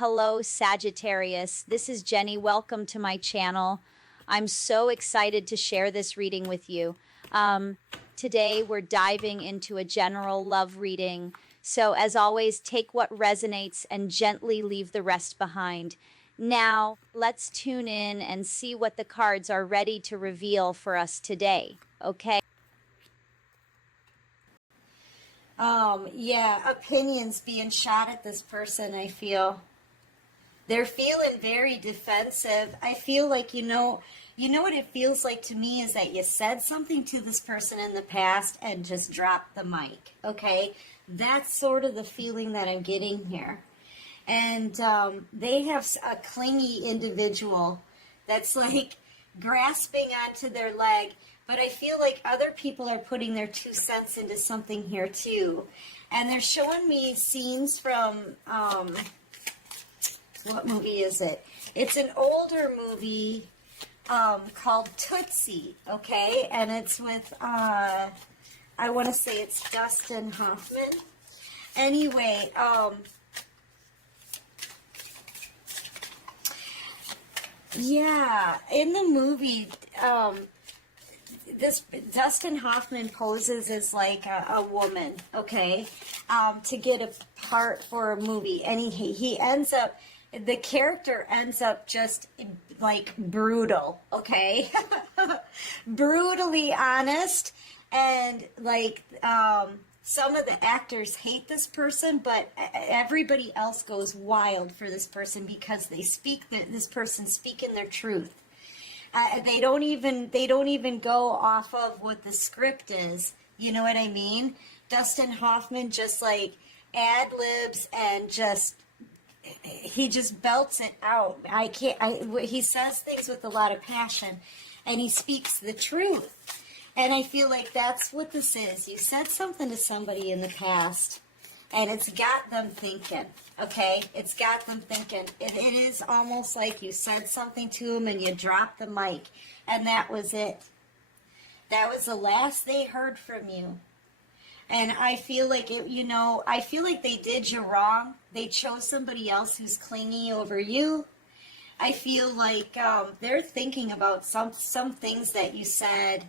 Hello, Sagittarius. This is Jenny. Welcome to my channel. I'm so excited to share this reading with you. Today, we're diving into a general love reading. So, as always, take what resonates and gently leave the rest behind. Now, let's tune in and see what the cards are ready to reveal for us today. Okay? Yeah, opinions being shot at this person, I feel. They're feeling very defensive. I feel like, you know what it feels like to me is that you said something to this person in the past and just dropped the mic, okay? That's sort of the feeling that I'm getting here. And they have a clingy individual that's like grasping onto their leg. But I feel like other people are putting their 2 cents into something here too. And they're showing me scenes from, what movie is it? It's an older movie called Tootsie, okay? And it's with, I want to say it's Dustin Hoffman. Anyway, yeah, in the movie, this Dustin Hoffman poses as like a woman, okay, to get a part for a movie, and he ends up, the character ends up just like brutal, okay, brutally honest, and like some of the actors hate this person, but everybody else goes wild for this person because they this person speaking their truth. They don't even go off of what the script is. You know what I mean? Dustin Hoffman just like ad-libs and he just belts it out. He says things with a lot of passion, and he speaks the truth. And I feel like that's what this is. You said something to somebody in the past, and it's got them thinking, okay? It's got them thinking. It is almost like you said something to them and you dropped the mic, and that was it. That was the last they heard from you. And I feel like I feel like they did you wrong. They chose somebody else who's clingy over you. I feel like they're thinking about some things that you said.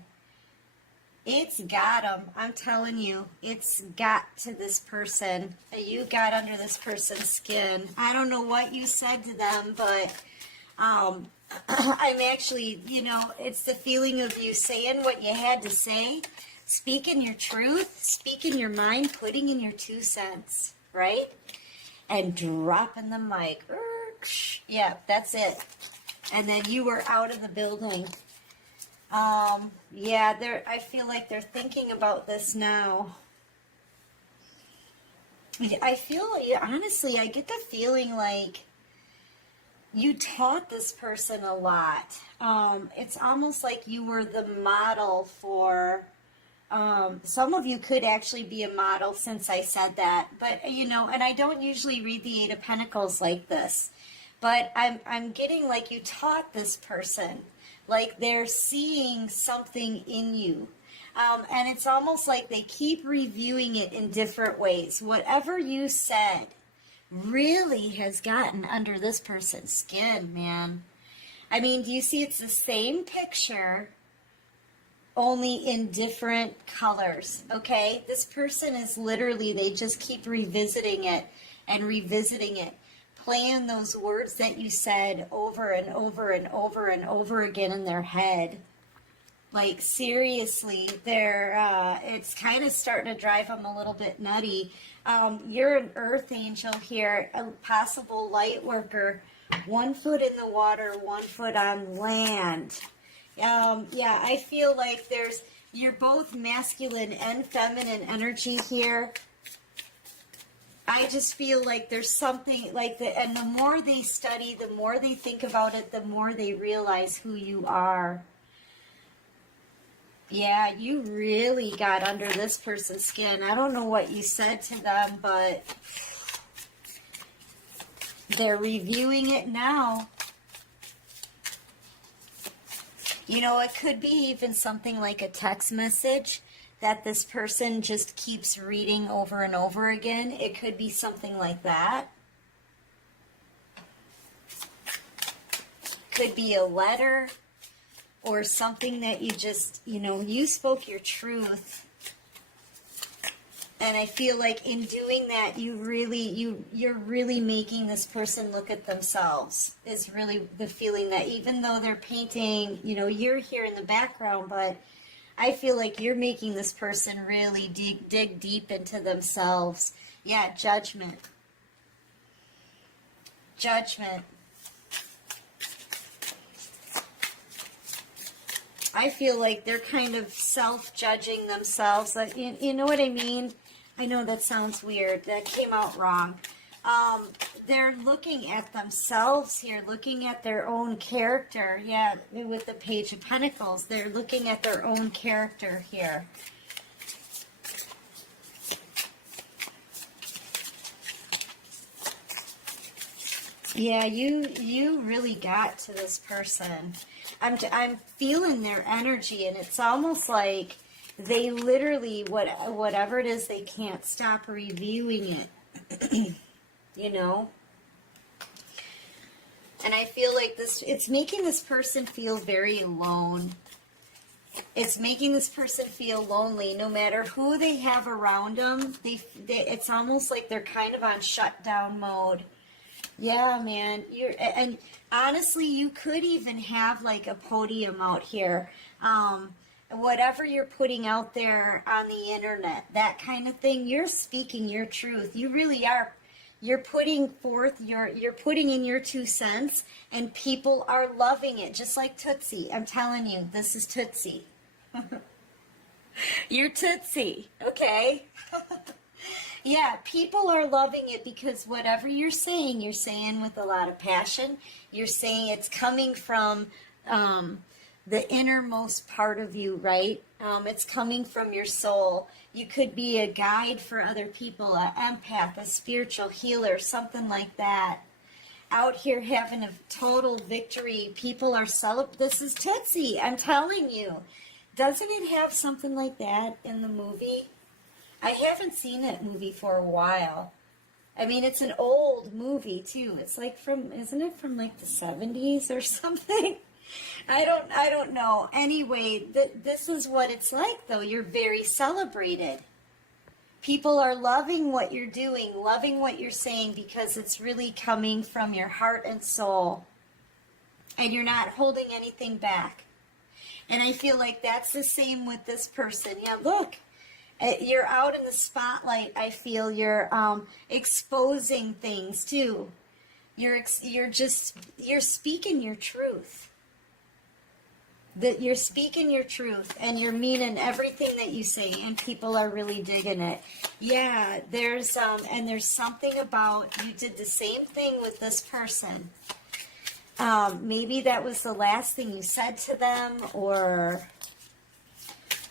It's got them. I'm telling you, it's got to this person. You got under this person's skin. I don't know what you said to them, but I'm actually, it's the feeling of you saying what you had to say, speaking your truth, speaking your mind, putting in your 2 cents, right? And dropping the mic. Yeah, that's it. And then you were out of the building. Yeah, I feel like they're thinking about this now. I feel, honestly, I get the feeling like you taught this person a lot. It's almost like you were the model for, some of you could actually be a model since I said that. But, and I don't usually read the Eight of Pentacles like this. But I'm getting like you taught this person. Like they're seeing something in you. And it's almost like they keep reviewing it in different ways. Whatever you said really has gotten under this person's skin, man. I mean, do you see it's the same picture, only in different colors, okay? This person is literally, they just keep revisiting it and revisiting it. Playing those words that you said over and over and over and over again in their head. Like, seriously, it's kind of starting to drive them a little bit nutty. You're an earth angel here, a possible light worker. 1 foot in the water, 1 foot on land. Yeah, I feel like you're both masculine and feminine energy here. I just feel like there's something like and the more they study, the more they think about it, the more they realize who you are. Yeah, you really got under this person's skin. I don't know what you said to them, but they're reviewing it now. It could be even something like a text message that this person just keeps reading over and over again. It could be something like that. could be a letter or something that you just, you spoke your truth. And I feel like in doing that, you're really making this person look at themselves, is really the feeling that even though they're painting, you're here in the background, but I feel like you're making this person really dig deep into themselves. Yeah, judgment. Judgment. I feel like they're kind of self-judging themselves. Like, you know what I mean? I know that sounds weird. That came out wrong. They're looking at themselves here, looking at their own character. Yeah, with the Page of Pentacles, they're looking at their own character here. Yeah, you really got to this person. I'm feeling their energy, and it's almost like they literally, whatever it is, they can't stop reviewing it. And I feel like it's making this person feel very alone. It's making this person feel lonely. No matter who they have around them, it's almost like they're kind of on shutdown mode. Yeah, man. And honestly, you could even have like a podium out here. Whatever you're putting out there on the internet, that kind of thing, you're speaking your truth. You really are. You're putting forth you're putting in your 2 cents, and people are loving it, just like Tootsie. I'm telling you, this is Tootsie. You're Tootsie, okay? Yeah, people are loving it because whatever you're saying with a lot of passion. You're saying it's coming from the innermost part of you, right? It's coming from your soul. You could be a guide for other people, an empath, a spiritual healer, something like that. Out here having a total victory. People are celebrating. This is Tootsie, I'm telling you. Doesn't it have something like that in the movie? I haven't seen that movie for a while. I mean, it's an old movie, too. It's like isn't it from like the 70s or something? I don't know. Anyway, this is what it's like, though. You're very celebrated. People are loving what you're doing, loving what you're saying, because it's really coming from your heart and soul. And you're not holding anything back. And I feel like that's the same with this person. Yeah, look. You're out in the spotlight. I feel you're exposing things, too. You're speaking your truth. That you're speaking your truth, and you're meaning everything that you say, and people are really digging it. Yeah, there's something about, you did the same thing with this person. Maybe that was the last thing you said to them, or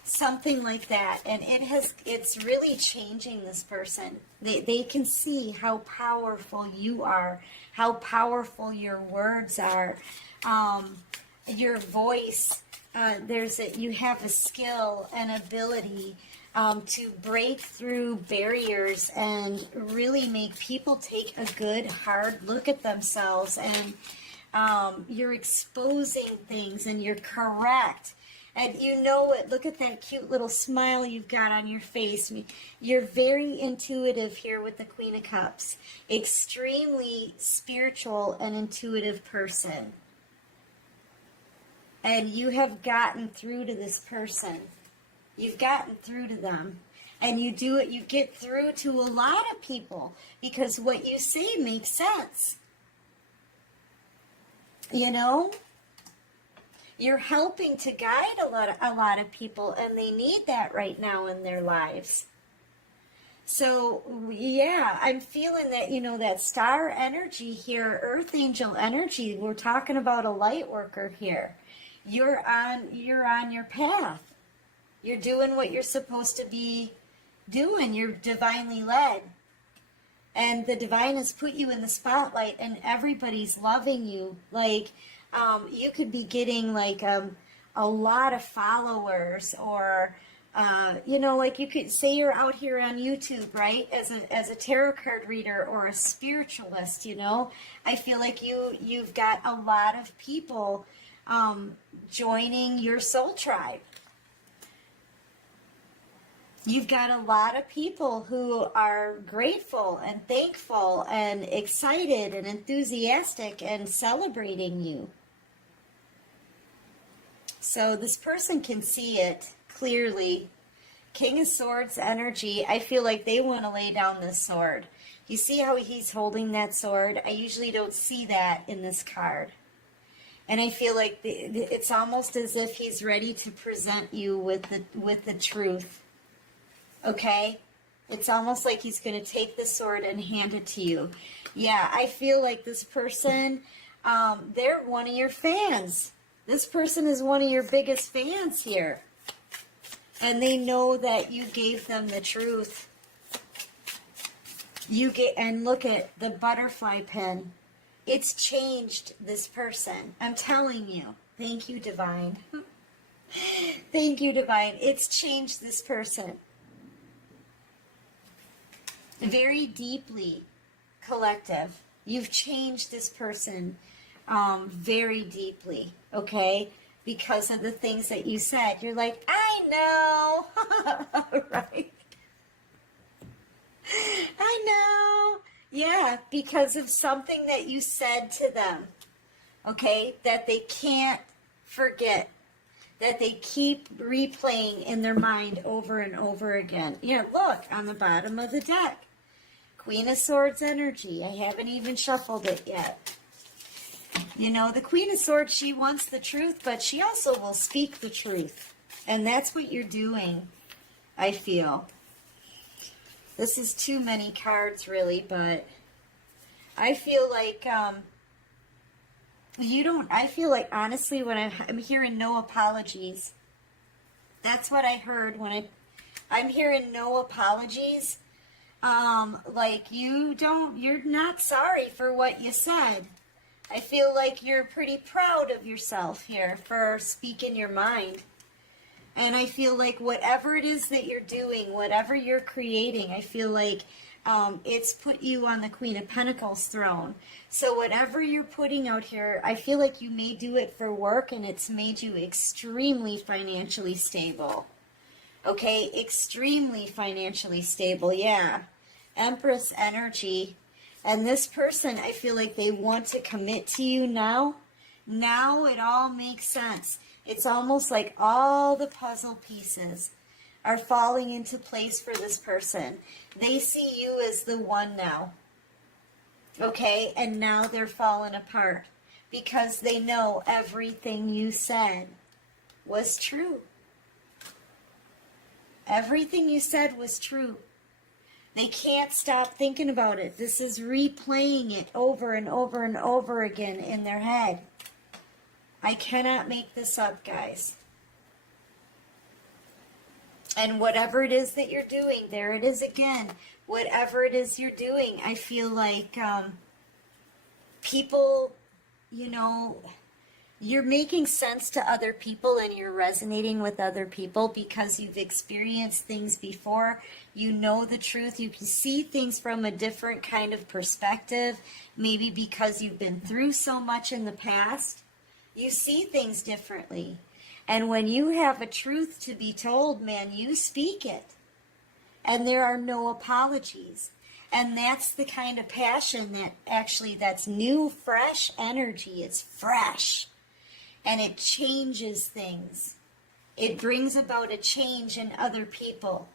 something like that, and it's really changing this person. They can see how powerful you are, how powerful your words are. Your voice, you have a skill and ability to break through barriers and really make people take a good, hard look at themselves. And you're exposing things, and you're correct. And you know it. Look at that cute little smile you've got on your face. You're very intuitive here with the Queen of Cups. Extremely spiritual and intuitive person. And you have gotten through to this person. You've gotten through to them. And you get through to a lot of people because what you say makes sense. You know? You're helping to guide a lot of people, and they need that right now in their lives. So, yeah, I'm feeling that, that star energy here, earth angel energy. We're talking about a light worker here. You're on your path. You're doing what you're supposed to be doing. You're divinely led. And the divine has put you in the spotlight, and everybody's loving you. Like, you could be getting like a lot of followers, or You know, like you could say you're out here on YouTube, right? As a tarot card reader or a spiritualist, you know, I feel like you've got a lot of people joining your soul tribe. You've got a lot of people who are grateful and thankful and excited and enthusiastic and celebrating you. So this person can see it clearly. King of Swords energy, I feel like they want to lay down this sword. You see how he's holding that sword? I usually don't see that in this card. And I feel like it's almost as if he's ready to present you with the truth. Okay? It's almost like he's going to take the sword and hand it to you. Yeah, I feel like this person, they're one of your fans. This person is one of your biggest fans here. And they know that you gave them the truth. And look at the butterfly pen. It's changed this person. I'm telling you. Thank you, Divine. Thank you, Divine. It's changed this person. Very deeply, collective. You've changed this person very deeply, okay? Because of the things that you said. You're like, I know. Right? I know. Yeah, because of something that you said to them, okay, that they can't forget, that they keep replaying in their mind over and over again. Yeah, look, on the bottom of the deck, Queen of Swords energy. I haven't even shuffled it yet. You know, the Queen of Swords, she wants the truth, but she also will speak the truth. And that's what you're doing, I feel. This is too many cards, really, but I feel like, I feel like, honestly, when I'm hearing no apologies, that's what I heard when I'm hearing no apologies. Like, you're not sorry for what you said. I feel like you're pretty proud of yourself here for speaking your mind. And I feel like whatever it is that you're doing, whatever you're creating, I feel like it's put you on the Queen of Pentacles throne. So whatever you're putting out here, I feel like you may do it for work and it's made you extremely financially stable. Okay, extremely financially stable, yeah. Empress energy. And this person, I feel like they want to commit to you now. Now it all makes sense. It's almost like all the puzzle pieces are falling into place for this person. They see you as the one now. Okay? And now they're falling apart because they know everything you said was true. Everything you said was true. They can't stop thinking about it. This is replaying it over and over and over again in their head. I cannot make this up, guys. And whatever it is that you're doing, there it is again. Whatever it is you're doing, I feel like people, you know, you're making sense to other people and you're resonating with other people because you've experienced things before. You know the truth. You can see things from a different kind of perspective. Maybe because you've been through so much in the past. You see things differently. And when you have a truth to be told, man, you speak it. And there are no apologies. And that's the kind of passion that actually, that's new, fresh energy. It's fresh. And it changes things. It brings about a change in other people.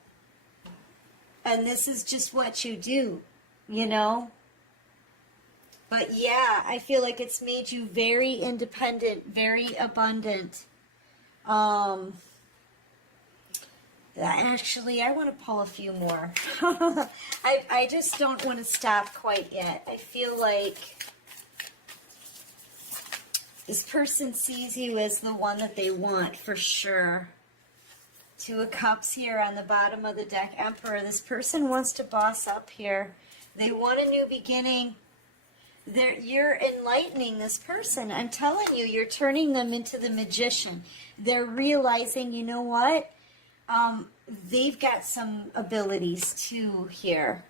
And this is just what you do, you know? But yeah, I feel like it's made you very independent, very abundant. Actually, I want to pull a few more. I just don't want to stop quite yet. I feel like this person sees you as the one that they want, for sure. Two of Cups here on the bottom of the deck. Emperor. This person wants to boss up here. They want a new beginning. You're enlightening this person. I'm telling you, you're turning them into the magician. They're realizing, you know what? they've got some abilities too here,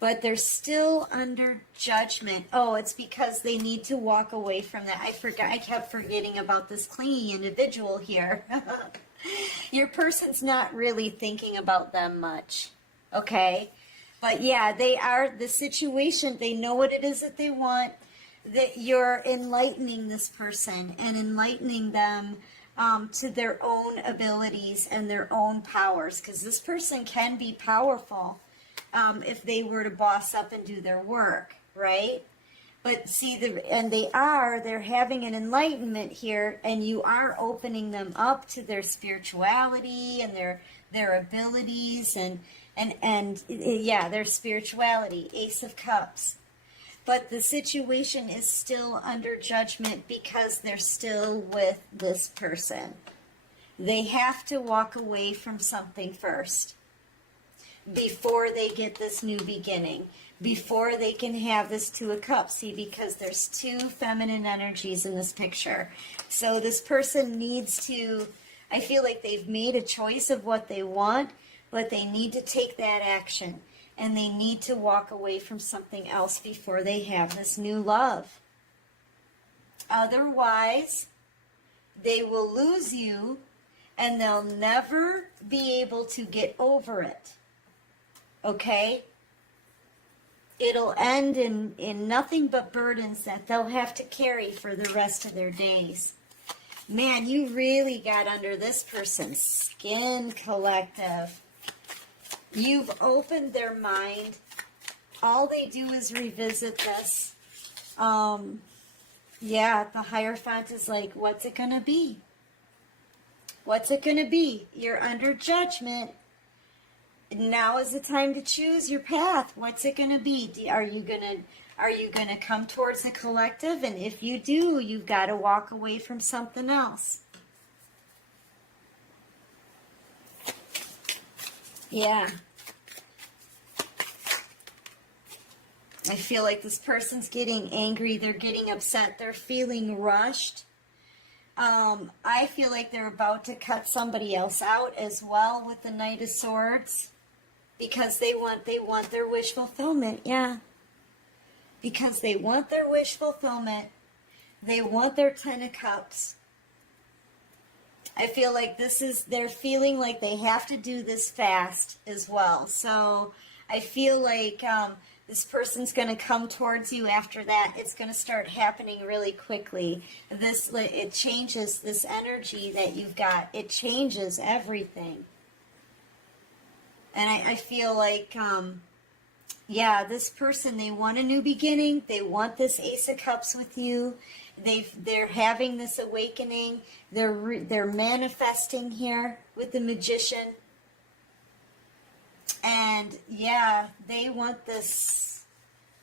but they're still under judgment. Oh, it's because they need to walk away from that. I kept forgetting about this clingy individual here. Your person's not really thinking about them much, okay? But yeah, they are the situation. They know what it is that they want. That you're enlightening this person and enlightening them to their own abilities and their own powers, because this person can be powerful if they were to boss up and do their work, right? But see, they're having an enlightenment here, and you are opening them up to their spirituality and their abilities and their spirituality. Ace of Cups. But the situation is still under judgment because they're still with this person. They have to walk away from something first before they get this new beginning, before they can have this Two of Cups. See, because there's two feminine energies in this picture. So this person needs to, I feel like they've made a choice of what they want, but they need to take that action. And they need to walk away from something else before they have this new love. Otherwise, they will lose you and they'll never be able to get over it. Okay? It'll end in nothing but burdens that they'll have to carry for the rest of their days. Man, you really got under this person's skin, collective. You've opened their mind. All they do is revisit this. The Hierophant is like, what's it going to be? What's it going to be? You're under judgment. Now is the time to choose your path. What's it going to be? Are you going to come towards the collective? And if you do, you've got to walk away from something else. Yeah. I feel like this person's getting angry. They're getting upset. They're feeling rushed. I feel like they're about to cut somebody else out as well with the Knight of Swords, because they want their wish fulfillment. Yeah. Because they want their wish fulfillment. They want their Ten of Cups. I feel like they're feeling like they have to do this fast as well. So I feel like this person's going to come towards you after that. It's going to start happening really quickly. It changes this energy that you've got. It changes everything. And I feel like, this person, they want a new beginning. They want this Ace of Cups with you. They're having this awakening. They're manifesting here with the Magician. And yeah, they want this.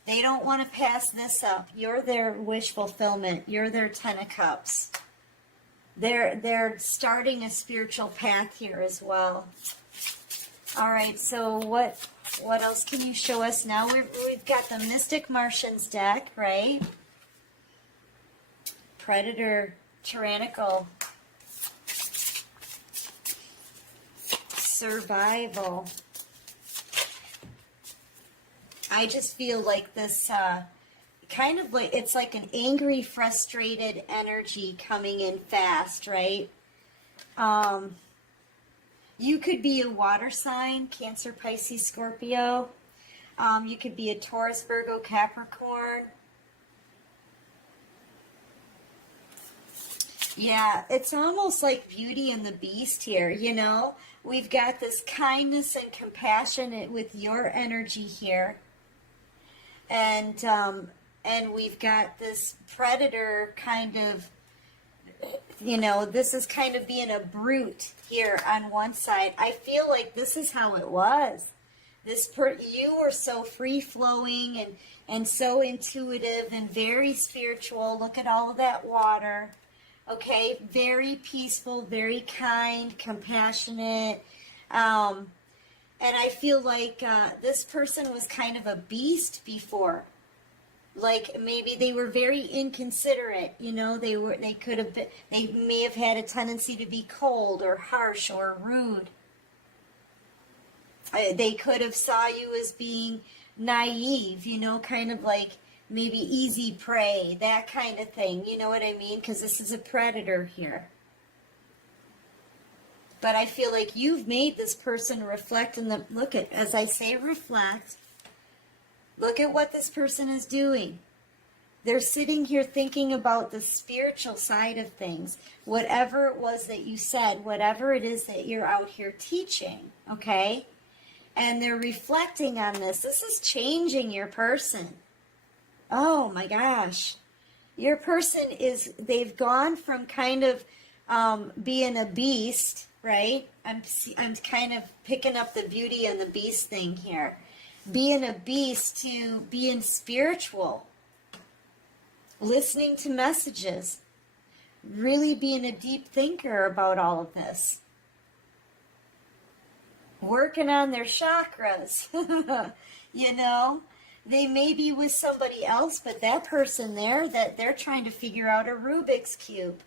They don't want to pass this up. You're their wish fulfillment. You're their Ten of Cups. They're starting a spiritual path here as well. All right, so what else can you show us now? We've got the Mystic Martians deck, right? Predator, Tyrannical, Survival. I just feel like this kind of like, it's like an angry, frustrated energy coming in fast, right? You could be a water sign, Cancer, Pisces, Scorpio. You could be a Taurus, Virgo, Capricorn. Yeah, it's almost like Beauty and the Beast here, you know? We've got this kindness and compassion with your energy here. And we've got this predator kind of, you know, this is kind of being a brute here on one side. I feel like this is how it was. You were so free-flowing and so intuitive and very spiritual. Look at all of that water. Okay, very peaceful, very kind, compassionate. And I feel like this person was kind of a beast before. Like maybe they were very inconsiderate, you know, they may have had a tendency to be cold or harsh or rude. They could have saw you as being naive, you know, kind of like maybe easy prey, that kind of thing. You know what I mean? Because this is a predator here. But I feel like you've made this person reflect in the, look at, as I say reflect, look at what this person is doing. They're sitting here thinking about the spiritual side of things. Whatever it was that you said, whatever it is that you're out here teaching, okay? And they're reflecting on this. This is changing your person. Oh my gosh. Your person is, they've gone from kind of being a beast, right? I'm kind of picking up the beauty and the beast thing here. Being a beast to being spiritual. Listening to messages. Really being a deep thinker about all of this. Working on their chakras. You know? They may be with somebody else, but that person there, that they're trying to figure out a Rubik's Cube.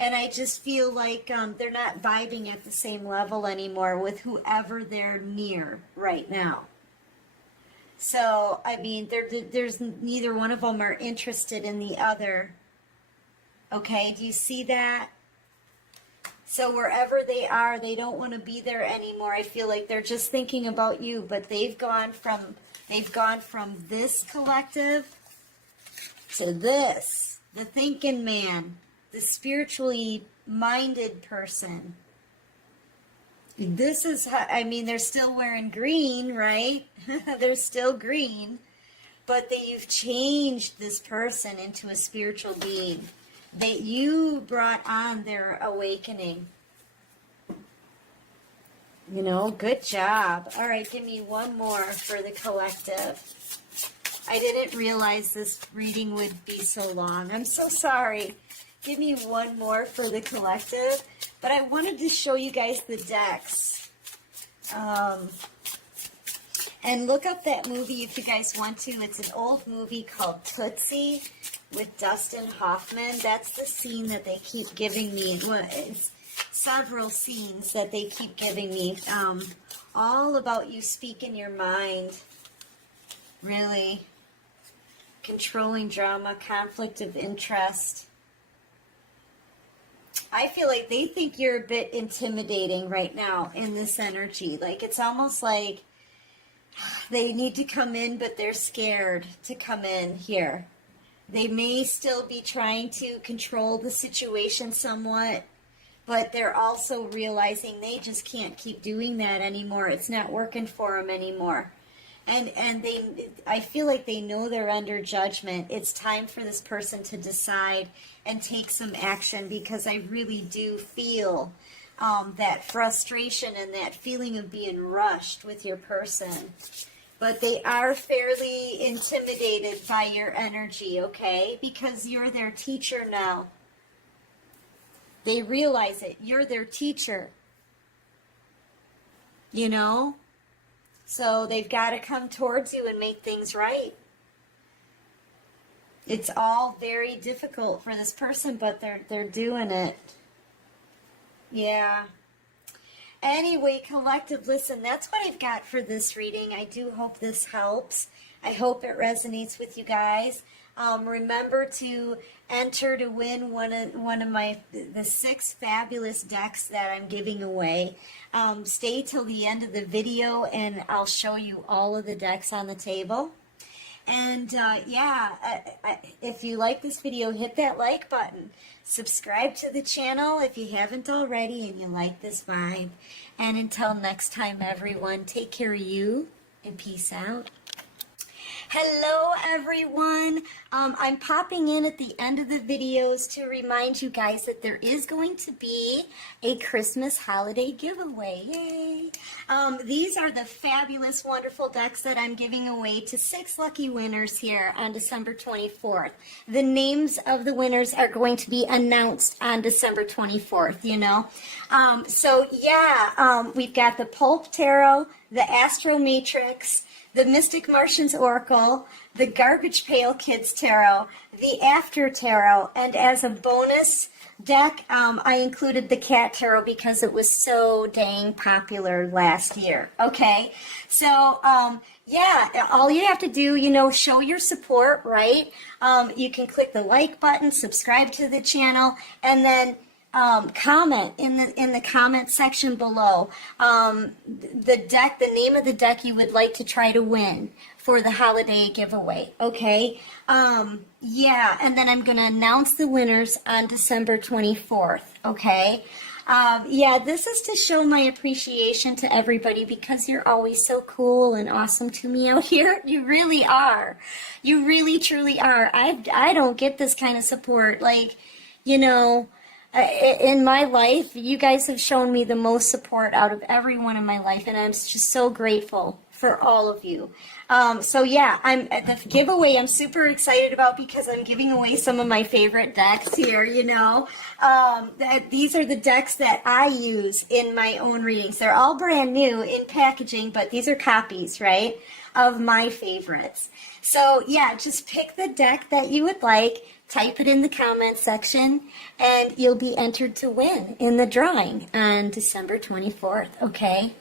And I just feel like they're not vibing at the same level anymore with whoever they're near right now. So, I mean, there's neither one of them are interested in the other. Okay, do you see that? So wherever they are, they don't want to be there anymore. I feel like they're just thinking about you, but they've gone from this collective to this, the thinking man, the spiritually minded person. This is how, I mean, they're still wearing green, right? They're still green, but you've changed this person into a spiritual being. That you brought on their awakening. You know, good job. All right, give me one more for the collective. I didn't realize this reading would be so long. I'm so sorry. Give me one more for the collective. But I wanted to show you guys the decks. And look up that movie if you guys want to. It's an old movie called Tootsie with Dustin Hoffman. That's the scene that they keep giving me. Well, it's several scenes that they keep giving me. All about you speaking your mind. Really. Controlling drama, conflict of interest. I feel like they think you're a bit intimidating right now in this energy. Like, it's almost like they need to come in, but they're scared to come in here. They may still be trying to control the situation somewhat, but they're also realizing they just can't keep doing that anymore. It's not working for them anymore. And I feel like they know they're under judgment. It's time for this person to decide and take some action, because I really do feel that frustration and that feeling of being rushed with your person. But they are fairly intimidated by your energy, okay? Because you're their teacher now. They realize it. You're their teacher. You know? So they've got to come towards you and make things right. It's all very difficult for this person, but they're doing it. Yeah. Anyway, collective, listen, that's what I've got for this reading. I do hope this helps. I hope it resonates with you guys. Remember to enter to win one of the 6 fabulous decks that I'm giving away. Stay till the end of the video, and I'll show you all of the decks on the table. And if you like this video, hit that like button. Subscribe to the channel if you haven't already and you like this vibe. And until next time, everyone, take care of you and peace out. Hello, everyone. I'm popping in at the end of the videos to remind you guys that there is going to be a Christmas holiday giveaway. Yay! These are the fabulous, wonderful decks that I'm giving away to 6 lucky winners here on December 24th. The names of the winners are going to be announced on December 24th, you know. We've got the Pulp Tarot, the Astro Matrix, the Mystic Martians Oracle, the Garbage Pail Kids Tarot, the After Tarot, and as a bonus deck, I included the Cat Tarot because it was so dang popular last year. Okay, so yeah, all you have to do, you know, show your support, right? You can click the like button, subscribe to the channel, and then comment in the comment section below the deck, the name of the deck you would like to try to win for the holiday giveaway. Okay, yeah, and then I'm going to announce the winners on December 24th. Okay, yeah, this is to show my appreciation to everybody because you're always so cool and awesome to me out here. You really are. You really truly are. I don't get this kind of support, like, you know, in my life. You guys have shown me the most support out of everyone in my life, and I'm just so grateful for all of you. So yeah, the giveaway I'm super excited about because I'm giving away some of my favorite decks here, you know. These are the decks that I use in my own readings. They're all brand new in packaging, but these are copies, right, of my favorites. So yeah, just pick the deck that you would like, type it in the comment section, and you'll be entered to win in the drawing on December 24th, okay?